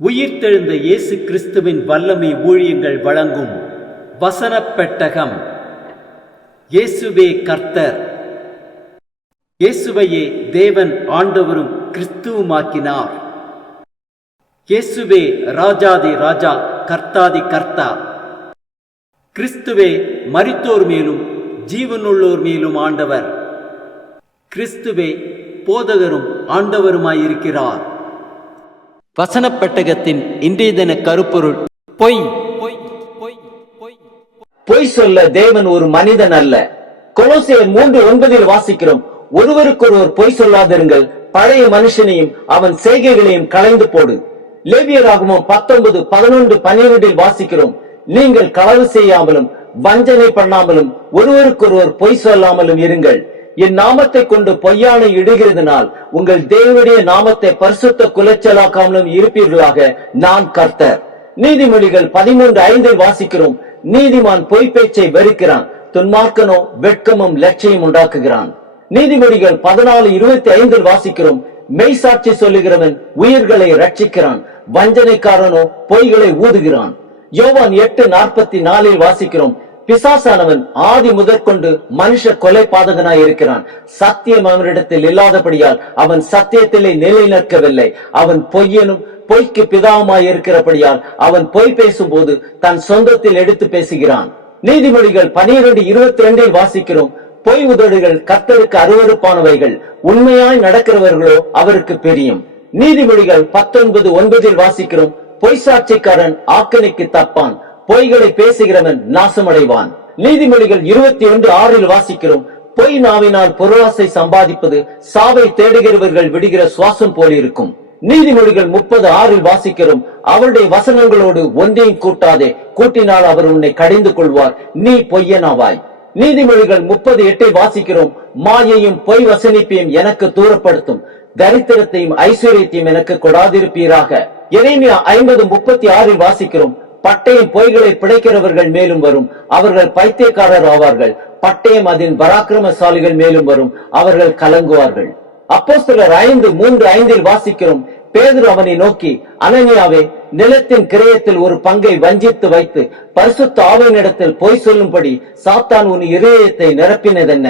உயிர்த்தெழுந்த இயேசு கிறிஸ்துவின் வல்லமை ஊழியங்கள் வழங்கும் வசனப் பெட்டகம். இயேசுவே கர்த்தர். இயேசுவையே தேவன் ஆண்டவரும் கிறிஸ்துவுமாக்கினார். இயேசுவே ராஜாதி ராஜா, கர்த்தாதி கர்த்தா. கிறிஸ்துவே மரித்தோர் மேலும் ஜீவனுள்ளோர் மேலும் ஆண்டவர். கிறிஸ்துவே போதகரும் ஆண்டவருமாயிருக்கிறார். வசனப் பெட்டகத்தின் இன்றைய தின கருப்பொருள் பொய். பொய் சொல்ல தேவன் ஒரு மனிதன் அல்ல. கொலோசியர் 3:9 வாசிக்கிறோம், ஒருவருக்கொருவர் பொய் சொல்லாதிருங்கள், பழைய மனுஷனையும் அவன் செய்கைகளையும் களைந்து போடு. லேவியராகமம் 19:11-12 வாசிக்கிறோம், நீங்கள் களவு செய்யாமலும் வஞ்சனை பண்ணாமலும் ஒருவருக்கொருவர் பொய் சொல்லாமலும் இருங்கள். என் நாமத்தை கொண்டு பொய்யானை இடுகிறதுனால் உங்கள் தேவனுடைய நாமத்தை பரிசுத்த குலைச்சலாக்காமலும் இருப்பீர்களாக, நான் கர்த்தர். நீதிமொழிகள் 13:5 வாசிக்கிறோம், நீதிமான் பொய் பேச்சை வெறுக்கிறான், துன்மார்க்கனோ வெட்கமும் லட்சியம் உண்டாக்குகிறான். நீதிமொழிகள் 14:25 வாசிக்கிறோம், மெய்சாட்சி சொல்லுகிறவன் உயிர்களை ரட்சிக்கிறான், வஞ்சனைக்காரனோ பொய்களை ஊதுகிறான். யோவான் 8:44 வாசிக்கிறோம், பிசாசானவன் ஆதி முதற்கொண்டு மனுஷ கொலை பாதகனாய் இருக்கிறான், சத்தியம் அவனிடத்தில் இல்லாதபடியால் அவன் சத்தியத்திலே நிலை நிற்கவில்லை. அவன் பொய்யனும் பொய்க்கு பிதாவுமாய் இருக்கிறபடியால் அவன் பொய் பேசும்போது தன் சொந்தத்தில் எடுத்து பேசுகிறான். நீதிமொழிகள் 12:22 வாசிக்கிறோம், பொய் உதடுகள் கர்த்தருக்கு அருவருப்பானவைகள், உண்மையாய் நடக்கிறவர்களோ அவருக்கு பிரியம். நீதிமொழிகள் 19:9 வாசிக்கிறோம், பொய் சாட்சிக்காரன் ஆக்கினைக்கு தப்பான், பொய்களை பேசுகிறவன் நாசமடைவான். நீதிமொழிகள் 21:6 வாசிக்கிறோம், பொய் நாவினால் பொருளாசை சம்பாதிப்பது சாவை தேடுகிறவர்கள் விடுகிற சுவாசம் போல் இருக்கும். நீதிமொழிகள் 30:6 வாசிக்கிறோம், அவருடைய வசனங்களோடு ஒன்றையும் கூட்டாதே, கூட்டினால் அவர் உன்னை கடிந்து கொள்வார், நீ பொய்யனாவாய். நீதிமொழிகள் 30:8 வாசிக்கிறோம், மாயையும் பொய் வசனிப்பையும் எனக்கு தூரப்படுத்தும், தரித்திரத்தையும் ஐஸ்வர்யத்தையும் எனக்கு கொடாதிருப்பீராக. எரேமியா 50:36 வாசிக்கிறோம், பட்டயம் பொய்களை பிழைக்கிறவர்கள் மேலும் வரும், அவர்கள் பைத்தியக்காரர் ஆவார்கள், பட்டயம் அதன் பராக்கிரமசாலிகள் மேலும் வரும், அவர்கள் கலங்குவார்கள். அப்போஸ்தலர் 5:3-5 வாசிக்கிறோம், பேதுரு அவனை நோக்கி, அனனியாவே, நிலத்தின் கிரயத்தில் ஒரு பங்கை வஞ்சித்து வைத்து பரிசுத்த ஆவியினிடத்தில் பொய் சொல்லும்படி சாத்தான் உன் இதயத்தை நிரப்பினதென்ன?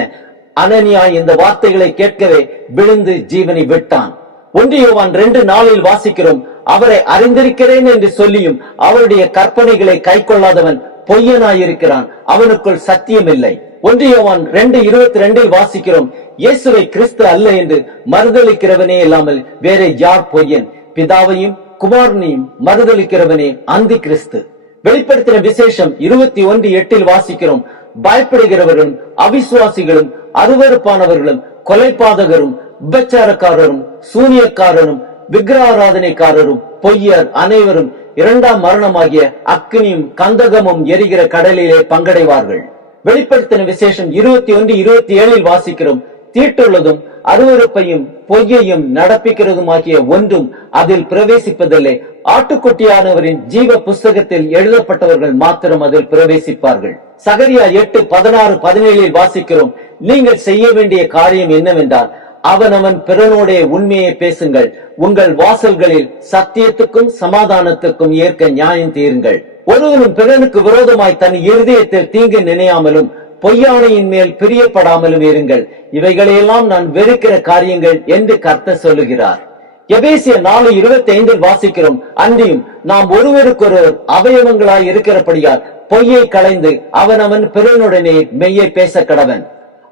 அனனியா இந்த வார்த்தைகளை கேட்கவே விழுந்து ஜீவனை விட்டான். 1 யோவான் 2:4 வாசிக்கிறோம், அவரை அறிந்திருக்கிறேன் என்று சொல்லியும் அவருடைய கற்பனைகளை கை கொள்ளாதவன் பொய்யனாயிருக்கிறான், அவனுக்குள் சத்தியம் இல்லை. 1 யோவான் 2:22 வாசிக்கிறோம், இயேசுவை கிறிஸ்து அல்ல என்று மறுதலிக்கிறவனே இல்லாமல் வேற யார் பொய்யன்? பிதாவையும் குமாரனையும் மறுதலிக்கிறவனே அந்தி கிறிஸ்து. வெளிப்படுத்தின விசேஷம் 21:8 வாசிக்கிறோம், பயப்படுகிறவர்களும் அவிசுவாசிகளும் அருவருப்பானவர்களும் கொலைபாதகரும் விபச்சாரக்காரரும் சூனியக்காரரும் விக்கிரகாராதனைக்காரரும் பொய்யர் அனைவரும் 2ஆம் மரணமாகிய அக்கினியும் கந்தகமும் எரிகிற கடலிலே பங்கடைவார்கள். வெளிப்படுத்தின விசேஷம் 21:27 வாசிக்கிறோம், தீட்டுள்ளதும் அருவருப்பையும் பொய்யையும் நடப்பிக்கிறதுமாகிய ஒன்றும் அதில் பிரவேசிப்பதில்லை, ஆட்டுக்குட்டியானவரின் ஜீவ புஸ்தகத்தில் எழுதப்பட்டவர்கள் மாத்திரம் அதில் பிரவேசிப்பார்கள். சகரியா 8:16-17 வாசிக்கிறோம், நீங்கள் செய்ய வேண்டிய காரியம் என்னவென்றால், அவனவன் பிறனோட உண்மையை பேசுங்கள், உங்கள் வாசல்களில் சத்தியத்துக்கும் சமாதானத்துக்கும் ஏற்க நியாயம் தீருங்கள். ஒருவனும் பிறனுக்கு விரோதமாய் தன் இருதயத்தில் தீங்கு நினையாமலும் பொய்யானையின் மேல் பிரியப்படாமலும் இருங்கள், இவைகளையெல்லாம் நான் வெறுக்கிற காரியங்கள் என்று கர்த்தர் சொல்லுகிறார். எபேசியர் 4:25 வாசிக்கிறோம், அன்றியும் நாம் ஒருவருக்கொருவர் அவயவங்களாய் இருக்கிறபடியால் பொய்யை களைந்து அவனவன் பிறனுடனே மெய்யை பேச கடவன்.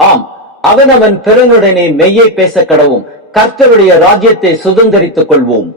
ஆம், அவனவன் பிறனுடனே மெய்யை பேச கடவும், கர்த்தருடைய ராஜ்யத்தை சுதந்தரித்துக் கொள்வோம்.